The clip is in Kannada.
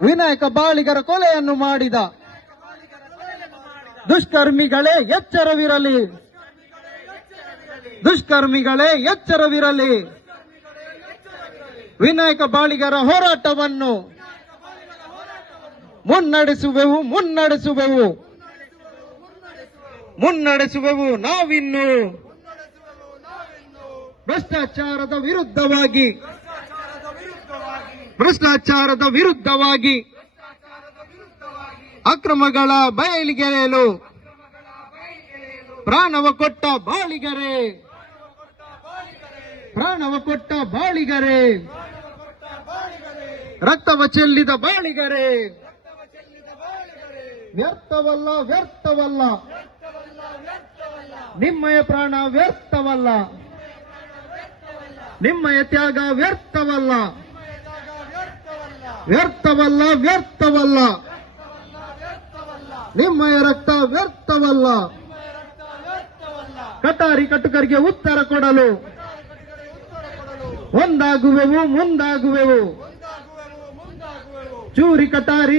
ವಿನಾಯಕ ಬಾಳಿಗರ ಕೊಲೆಯನ್ನು ಮಾಡಿದ ದುಷ್ಕರ್ಮಿಗಳೇ ಎಚ್ಚರವಿರಲಿ, ದುಷ್ಕರ್ಮಿಗಳೇ ಎಚ್ಚರವಿರಲಿ. ವಿನಾಯಕ ಬಾಳಿಗರ ಹೋರಾಟವನ್ನು ಮುನ್ನಡೆಸುವೆವು ಮುನ್ನಡೆಸುವೆವು ಮುನ್ನಡೆಸುವೆವು ನಾವಿನ್ನು ಭ್ರಷ್ಟಾಚಾರದ ವಿರುದ್ಧವಾಗಿ, ಭ್ರಷ್ಟಾಚಾರದ ವಿರುದ್ಧವಾಗಿ, ಅಕ್ರಮಗಳ ಬಯಲಿಗೆಳೆಯಲು ಪ್ರಾಣವ ಕೊಟ್ಟ ಬಾಳಿಗರೇ, ಪ್ರಾಣವ ಕೊಟ್ಟ ಬಾಳಿಗರೇ, ರಕ್ತವ ಚೆಲ್ಲಿದ ಬಾಳಿಗರೇ, ವ್ಯರ್ಥವಲ್ಲ ವ್ಯರ್ಥವಲ್ಲ, ನಿಮ್ಮಯ ಪ್ರಾಣ ವ್ಯರ್ಥವಲ್ಲ, ನಿಮ್ಮಯ ತ್ಯಾಗ ವ್ಯರ್ಥವಲ್ಲ, ವ್ಯರ್ಥವಲ್ಲ ವ್ಯರ್ಥವಲ್ಲ, ನಿಮ್ಮಯ ರಕ್ತ ವ್ಯರ್ಥವಲ್ಲ. ಕಟಾರಿ ಕಟುಕರಿಗೆ ಉತ್ತರ ಕೊಡಲು ಒಂದಾಗುವೆವು ಮುಂದಾಗುವೆವು. ಚೂರಿ ಕಟಾರಿ